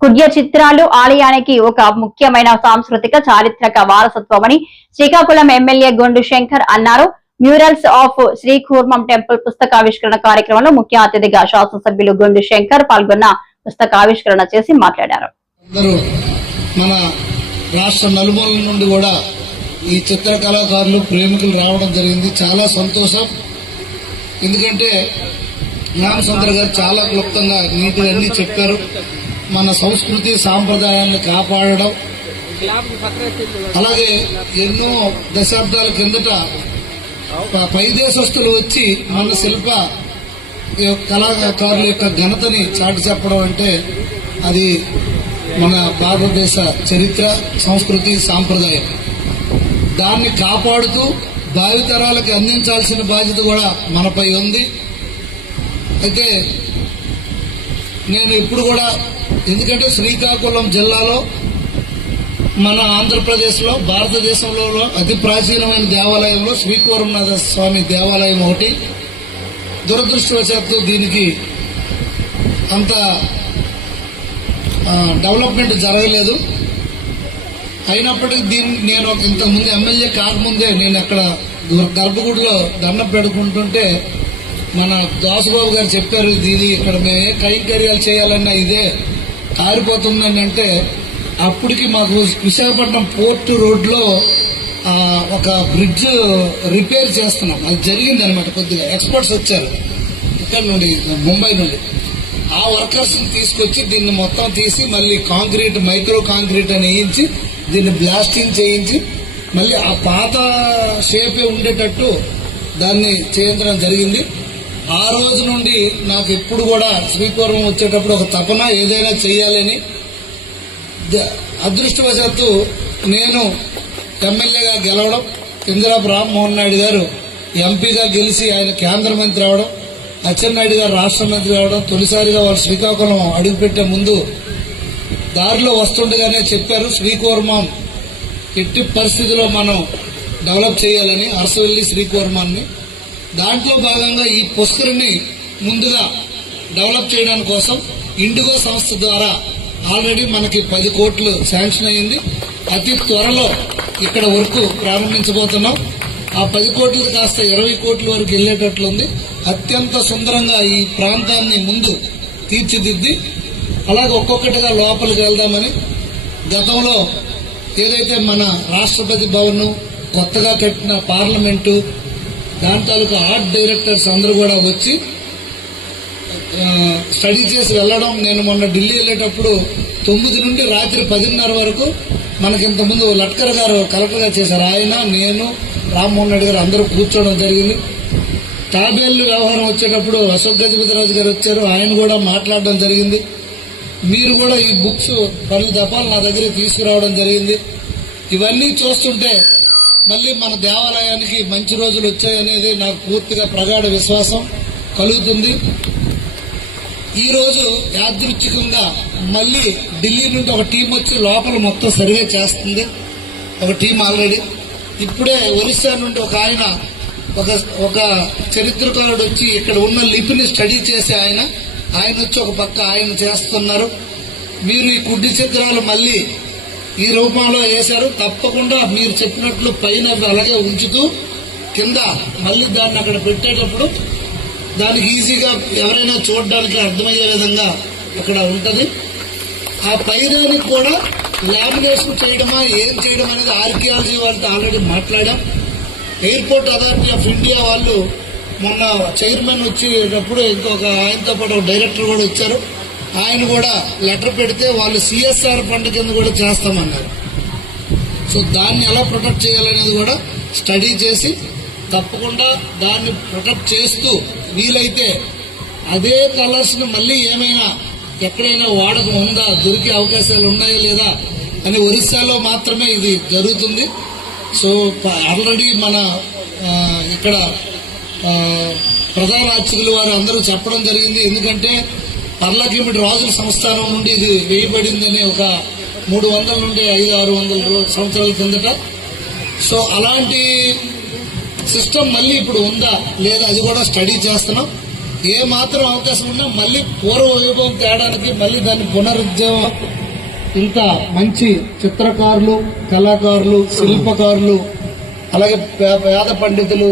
కుడ్య చిత్రాలు ఆలయానికి ఒక ముఖ్యమైన సాంస్కృతిక చారిత్రక వారసత్వమని శ్రీకాకుళం ఎమ్మెల్యే గొండు శంకర్ అన్నారు. Murals of Sri Kurmam temple పుస్తకావిష్కరణ కార్యక్రమంలో ముఖ్య అతిథిగా శాసనసభ్యులు గొండు శంకర్ పాల్గొన్న పుస్తకావిష్కరణ చేసి మాట్లాడారు. మన రాష్ట్ర నలుమూల నుండి కూడా ఈ చిత్ర కళాకారులు ప్రేమికులు రావడం జరిగింది. చాలా సంతోషం. ఎందుకంటే రామచంద్ర గారు చాలా క్లుప్తంగా నీటి అన్ని చెప్పారు. మన సంస్కృతి సాంప్రదాయాన్ని కాపాడడం అలాగే ఎన్నో దశాబ్దాల కిందట పై దేశస్తులు వచ్చి మన శిల్ప ఈ కళాకారుల యొక్క ఘనతని చాటి చెప్పడం అంటే అది మన భారతదేశ చరిత్ర సంస్కృతి సాంప్రదాయం. దాన్ని కాపాడుతూ భావితరాలకు అందించాల్సిన బాధ్యత కూడా మనపై ఉంది. అయితే నేను ఇప్పుడు కూడా ఎందుకంటే శ్రీకాకుళం జిల్లాలో మన ఆంధ్రప్రదేశ్లో భారతదేశంలో అతి ప్రాచీనమైన దేవాలయంలో శ్రీకూరంనాథ స్వామి దేవాలయం ఒకటి. దురదృష్టవశాత్తు దీనికి అంత డెవలప్మెంట్ జరగలేదు. అయినప్పటికీ దీన్ని నేను ఒక ఇంతకుముందు ఎమ్మెల్యే కాకముందే నేను అక్కడ గర్భగుడిలో దండం పెడుకుంటుంటే మన దాసుబాబు గారు చెప్పారు ఇది ఇక్కడ మేము ఏ కైంకర్యాలు చేయాలన్నా ఇదే కారిపోతుందని అంటే అప్పటికి మాకు విశాఖపట్నం పోర్టు రోడ్లో ఒక బ్రిడ్జ్ రిపేర్ చేస్తున్నాం. అది జరిగింది అనమాట కొద్దిగా. ఎక్స్పర్ట్స్ వచ్చారు. ఇక్కడ నుండి ముంబై నుండి. ఆ వర్కర్స్ తీసుకొచ్చి దీన్ని మొత్తం తీసి మళ్ళీ కాంక్రీట్ మైక్రో కాంక్రీట్ అని వేయించి దీన్ని బ్లాస్టింగ్ చేయించి మళ్ళీ ఆ పాత షేపే ఉండేటట్టు దాన్ని చేయించడం జరిగింది. ఆ రోజు నుండి నాకు ఎప్పుడు కూడా శ్రీకూర్మం వచ్చేటప్పుడు ఒక తపన ఏదైనా చేయాలని అదృష్టవశాత్తు నేను ఎమ్మెల్యేగా గెలవడం కింజరాపు రామ్మోహన్ నాయుడు గారు ఎంపీగా గెలిచి ఆయన కేంద్ర మంత్రి అవడం అచ్చెన్నాయుడు గారు రాష్ట్ర మంత్రి అవడం తొలిసారిగా వాళ్ళు శ్రీకాకుళం అడుగుపెట్టే ముందు దారిలో వస్తుండగానే చెప్పారు శ్రీకూర్మం ఎట్టి పరిస్థితిలో మనం డెవలప్ చేయాలని అరసవెల్లి శ్రీకూర్మాన్ని దాంట్లో భాగంగా ఈ పుష్కరిని ముందుగా డెవలప్ చేయడానికి కోసం ఇండిగో సంస్థ ద్వారా ఆల్రెడీ మనకి పది కోట్లు శాంక్షన్ అయింది అతి త్వరలో ఇక్కడ వర్క్ ప్రారంభించబోతున్నాం. ఆ పది కోట్లు కాస్త ఇరవై కోట్ల వరకు వెళ్ళేటట్లుంది అత్యంత సుందరంగా ఈ ప్రాంతాన్ని ముందు తీర్చిదిద్ది అలాగే ఒక్కొక్కటిగా లోపలికి వెళ్దామని గతంలో ఏదైతే మన రాష్ట్రపతి భవన్ కొత్తగా కట్టిన పార్లమెంటు దాని తాలూకు ఆర్ట్ డైరెక్టర్స్ అందరూ కూడా వచ్చి స్టడీ చేసి వెళ్ళడం. నేను మొన్న ఢిల్లీ వెళ్ళేటప్పుడు తొమ్మిది నుండి రాత్రి పదిన్నర వరకు మనకి ఇంతకుముందు లట్కర్ గారు కలెక్టర్గా చేశారు. ఆయన నేను రామ్మోహన్ రెడ్డి గారు అందరూ కూర్చోవడం జరిగింది. తాబేళ్ళు వ్యవహారం వచ్చేటప్పుడు అశోక్ గజపతిరాజు గారు వచ్చారు. ఆయన కూడా మాట్లాడడం జరిగింది. మీరు కూడా ఈ బుక్స్ పలు దఫాలు నా దగ్గరికి తీసుకురావడం జరిగింది. ఇవన్నీ చూస్తుంటే మళ్ళీ మన దేవాలయానికి మంచి రోజులు వచ్చాయనేది నాకు పూర్తిగా ప్రగాఢ విశ్వాసం కలుగుతుంది. ఈ రోజు యాదృచ్ఛికంగా మళ్ళీ ఢిల్లీ నుండి ఒక టీం వచ్చి లోపల మొత్తం సర్వే చేస్తుంది. ఒక టీం ఆల్రెడీ. ఇప్పుడే ఒరిస్సా నుండి ఒక ఆయన ఒక ఒక చరిత్రకారుడు వచ్చి ఇక్కడ ఉన్న లిపిని స్టడీ చేసే ఆయన ఆయన వచ్చి ఒక పక్క ఆయన చేస్తున్నారు. మీరు ఈ కుడ్డి చిత్రాలు మళ్ళీ ఈ రూపంలో వేశారు. తప్పకుండా మీరు చెప్పినట్లు పైన అలాగే ఉంచుతూ కింద మళ్ళీ దాన్ని అక్కడ పెట్టేటప్పుడు దానికి ఈజీగా ఎవరైనా చూడడానికి అర్థమయ్యే విధంగా అక్కడ ఉంటుంది. ఆ పైరానికి కూడా లామినేషన్ చేయడమా ఏం చేయడం అనేది ఆర్కియాలజీ వాళ్ళతో ఆల్రెడీ మాట్లాడాం. ఎయిర్పోర్ట్ అథారిటీ ఆఫ్ ఇండియా వాళ్ళు మొన్న చైర్మన్ వచ్చేటప్పుడు ఇంకొక ఆయనతో పాటు ఒక డైరెక్టర్ కూడా వచ్చారు. ఆయన కూడా లెటర్ పెడితే వాళ్ళు సిఎస్ఆర్ ఫండ్ కింద కూడా చేస్తామన్నారు. సో దాన్ని ఎలా ప్రొటెక్ట్ చేయాలనేది కూడా స్టడీ చేసి తప్పకుండా దాన్ని ప్రొటెక్ట్ చేస్తూ వీలైతే అదే కలర్స్ని మళ్ళీ ఏమైనా ఎక్కడైనా వాడకం ఉందా దొరికే అవకాశాలు ఉన్నాయా లేదా అని ఒరిస్సాలో మాత్రమే ఇది జరుగుతుంది. సో ఆల్రెడీ మన ఇక్కడ ప్రధాన అర్చకులు వారు అందరూ చెప్పడం జరిగింది. ఎందుకంటే పర్లకిమిటి రాజుల సంస్థానం నుండి ఇది వేయబడిందని ఒక మూడు వందల నుండి ఐదు ఆరు వందల సంవత్సరాల కిందట. సో అలాంటి సిస్టమ్ మళ్ళీ ఇప్పుడు ఉందా లేదా అది కూడా స్టడీ చేస్తున్నాం. ఏ మాత్రం అవకాశం ఉన్నా మళ్ళీ పూర్వ వైభవం తేడానికి మళ్ళీ దాన్ని పునరుజ్జీవం. ఇంత మంచి చిత్రకారులు కళాకారులు శిల్పకారులు అలాగే పేద పండితులు